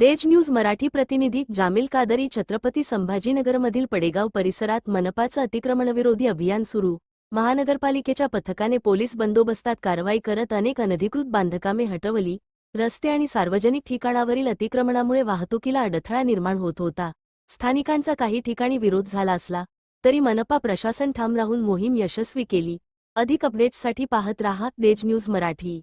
Days news Marathi प्रतिनिधी जामील कादरी. छत्रपती संभाजीनगरमधील पडेगाव परिसरात मनपाचं अतिक्रमणविरोधी अभियान सुरू. महानगरपालिकेच्या पथकाने पोलीस बंदोबस्तात कारवाई करत अनेक अनधिकृत बांधकामे हटवली. रस्ते आणि सार्वजनिक ठिकाणावरील अतिक्रमणामुळे वाहतुकीला अडथळा निर्माण होत होता. स्थानिकांचा काही ठिकाणी विरोध झाला असला तरी मनपा प्रशासन ठाम राहून मोहीम यशस्वी केली. अधिक अपडेट्ससाठी पाहत राहा डेज न्यूज मराठी.